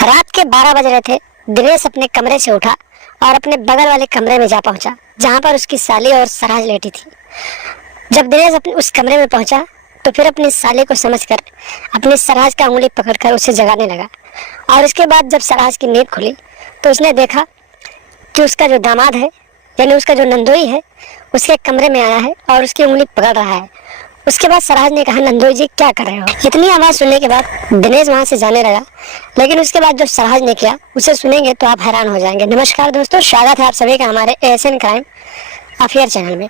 रात के 12 बज रहे थे। दिनेश अपने कमरे से उठा और अपने बगल वाले कमरे में जा पहुंचा, जहां पर उसकी साली और सराज लेटी थी। जब दिनेश अपने उस कमरे में पहुंचा तो फिर अपनी साली को समझकर अपनी सराज का उंगली पकड़कर उसे जगाने लगा। और उसके बाद जब सराज की नींद खुली तो उसने देखा कि उसका जो दामाद है, यानी उसका जो नंदोई है, उसके कमरे में आया है और उसकी उंगली पकड़ रहा है। उसके बाद सराज ने कहा, नंदोई जी क्या कर रहे हो? इतनी आवाज सुनने के बाद दिनेश वहां से जाने लगा, लेकिन उसके बाद जब सराज ने किया उसे सुनेंगे तो आप हैरान हो जाएंगे। नमस्कार दोस्तों, स्वागत है आप सभी का हमारे एएसएन क्राइम अफेयर चैनल में।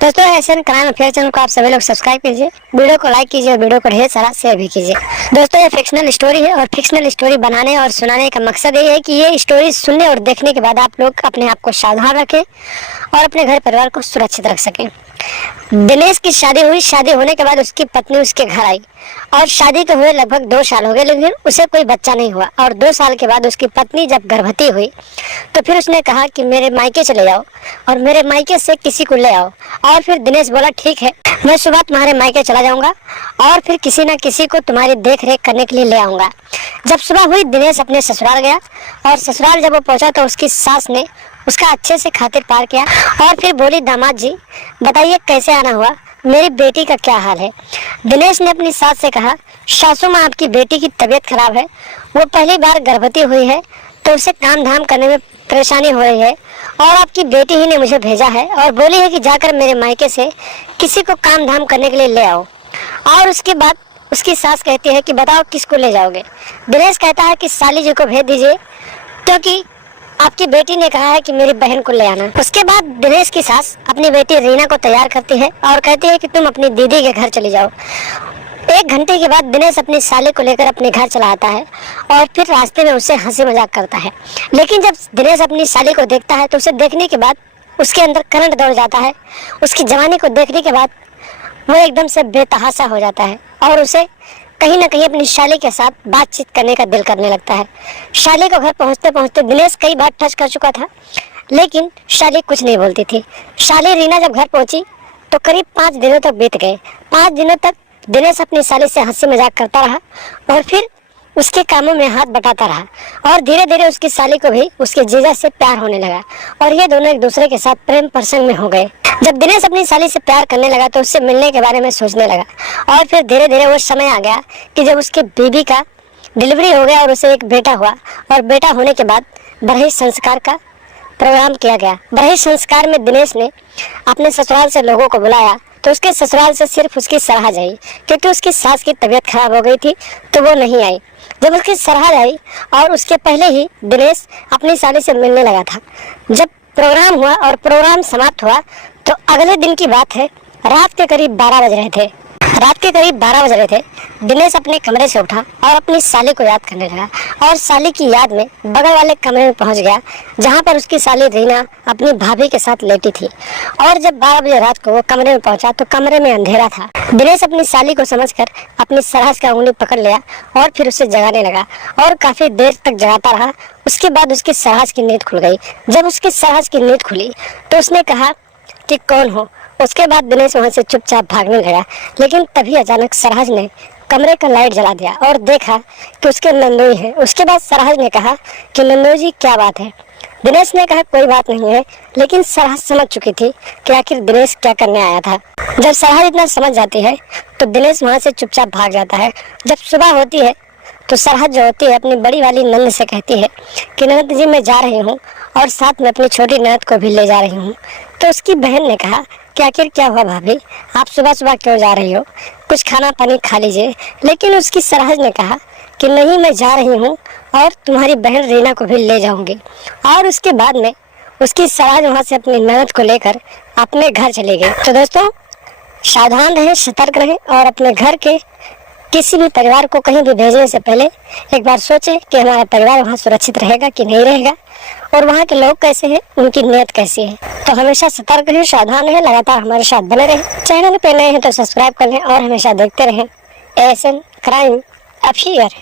दोस्तों, एएसएन क्राइम अफेयर चैनल को आप सभी लोग सब्सक्राइब कीजिए, वीडियो को लाइक कीजिए और वीडियो को ढेर सारा शेयर भी कीजिए। दोस्तों, ये फिक्शनल स्टोरी है और फिक्शनल स्टोरी बनाने और सुनाने का मकसद ये है कि ये स्टोरी सुनने और देखने के बाद आप लोग अपने आप को सावधान रखें और अपने घर परिवार को सुरक्षित रख सकें। दिनेश की शादी हुई। शादी होने के बाद उसकी पत्नी उसके घर आई और शादी के हुए लगभग 2 साल हो गए, लेकिन उसे कोई बच्चा नहीं हुआ। और 2 साल के बाद उसकी पत्नी जब गर्भवती हुई तो फिर उसने कहा कि मेरे मायके चले जाओ और मेरे मायके से किसी को ले आओ। और फिर दिनेश बोला, ठीक है, मैं सुबह तुम्हारे मायके चला जाऊंगा और फिर किसी न किसी को तुम्हारी देख रेख करने के लिए ले आऊंगा। जब सुबह हुई, दिनेश अपने ससुराल गया और ससुराल जब वो पहुंचा तो उसकी सास ने उसका अच्छे से खातिर पार किया और फिर बोली, दामाद जी बताइए कैसे आना हुआ, मेरी बेटी का क्या हाल है? दिनेश ने अपनी सास से कहा, सासू माँ आपकी बेटी की तबीयत खराब है, वो पहली बार गर्भवती हुई है तो उसे काम धाम करने में परेशानी हो रही है और आपकी बेटी ही ने मुझे भेजा है और बोली है कि जाकर मेरे मायके से किसी को काम धाम करने के लिए ले आओ। और उसके बाद उसकी सास कहती है कि बताओ किसको ले जाओगे? दिनेश कहता है कि साली जी को भेज दीजिए, क्योंकि आपकी बेटी ने कहा है कि मेरी बहन को ले आना। उसके बाद दिनेश की सास अपनी बेटी रीना को तैयार करती है और कहती है कि तुम अपनी दीदी के घर चली जाओ। 1 घंटे के बाद दिनेश अपनी साली को लेकर अपने घर चला आता है और फिर रास्ते में उससे हंसी मजाक करता है। लेकिन जब दिनेश अपनी साली को देखता है तो उसे देखने के बाद उसके अंदर करंट दौड़ जाता है। उसकी जवानी को देखने के बाद वो एकदम से बेतहाशा हो जाता है और उसे कहीं ना कहीं अपनी शाली के साथ बातचीत करने का दिल करने लगता है। शाली को घर पहुंचते पहुंचते दिनेश कई बार टच कर चुका था, लेकिन शाली कुछ नहीं बोलती थी। शाली रीना जब घर पहुंची तो करीब 5 दिनों तक बीत गए। 5 दिनों तक दिनेश अपनी साली से हंसी मजाक करता रहा और फिर उसके कामों में हाथ बटाता रहा और धीरे धीरे उसकी साली को भी उसके जीजा से प्यार होने लगा और ये दोनों एक दूसरे के साथ प्रेम प्रसंग में हो गए। जब दिनेश अपनी साली से प्यार करने लगा तो उससे मिलने के बारे में सोचने लगा और फिर धीरे धीरे वो समय आ गया कि जब उसके बीबी का डिलीवरी हो गया और उसे एक बेटा हुआ। और बेटा होने के बाद बरही संस्कार का प्रोग्राम किया गया। बरही संस्कार में दिनेश ने अपने ससुराल से लोगों को बुलाया तो उसके ससुराल से सिर्फ उसकी सराज आई, क्योंकि उसकी सास की तबीयत खराब हो गई थी तो वो नहीं आई। जब उसकी सराज आई और उसके पहले ही दिनेश अपनी साली से मिलने लगा था। जब प्रोग्राम हुआ और प्रोग्राम समाप्त हुआ तो अगले दिन की बात है, रात के करीब 12 बज रहे थे। दिनेश अपने कमरे से उठा और अपनी साली को याद करने लगा और साली की याद में बगल वाले कमरे में पहुंच गया, जहां पर उसकी साली रीना अपनी भाभी के साथ लेटी थी। और जब 12 बजे रात को वो कमरे में पहुंचा तो कमरे में अंधेरा था। दिनेश अपनी साली को समझकर अपनी सराज का उंगली पकड़ लिया और फिर उसे जगाने लगा और काफी देर तक जगाता रहा। उसके बाद उसकी सराज की नींद खुल गई। जब उसकी सराज की नींद खुली तो उसने कहा कि कौन हो? उसके बाद दिनेश वहां से चुपचाप भागने लगा, लेकिन तभी अचानक सराज ने कमरे का लाइट जला दिया और देखा कि उसके नंदोई है। उसके बाद सराज ने कहा कि नंदोई जी क्या बात है? दिनेश ने कहा कोई बात नहीं है, लेकिन सराज समझ चुकी थी कि आखिर दिनेश क्या करने आया था। जब सराज इतना समझ जाती है तो दिनेश वहां से चुपचाप भाग जाता है। जब सुबह होती है तो सरहद जो होती है अपनी बड़ी वाली नंद से कहती है कि नंद जी मैं जा रही हूँ और साथ में अपनी छोटी ननद को भी ले जा रही हूँ। तो उसकी बहन ने कहा कि आखिर क्या हुआ भाभी, आप सुबह सुबह क्यों जा रही हो? कुछ खाना पानी खा लीजिए। लेकिन उसकी सरहद ने कहा कि नहीं, मैं जा रही हूँ और तुम्हारी बहन रीना को भी ले जाऊंगी। और उसके बाद में उसकी सरहद वहाँ से अपनी ननद को लेकर अपने घर चले गई। तो दोस्तों, सावधान रहें, सतर्क रहें और अपने घर के किसी भी परिवार को कहीं भी भेजने से पहले एक बार सोचें कि हमारा परिवार वहाँ सुरक्षित रहेगा कि नहीं रहेगा और वहाँ के लोग कैसे हैं, उनकी नीयत कैसी है। तो हमेशा सतर्क रहें, सावधान रहें, लगातार हमारे साथ बने रहें। चैनल पे नए हैं तो सब्सक्राइब कर लें और हमेशा देखते रहें एएसएन क्राइम अफेयर।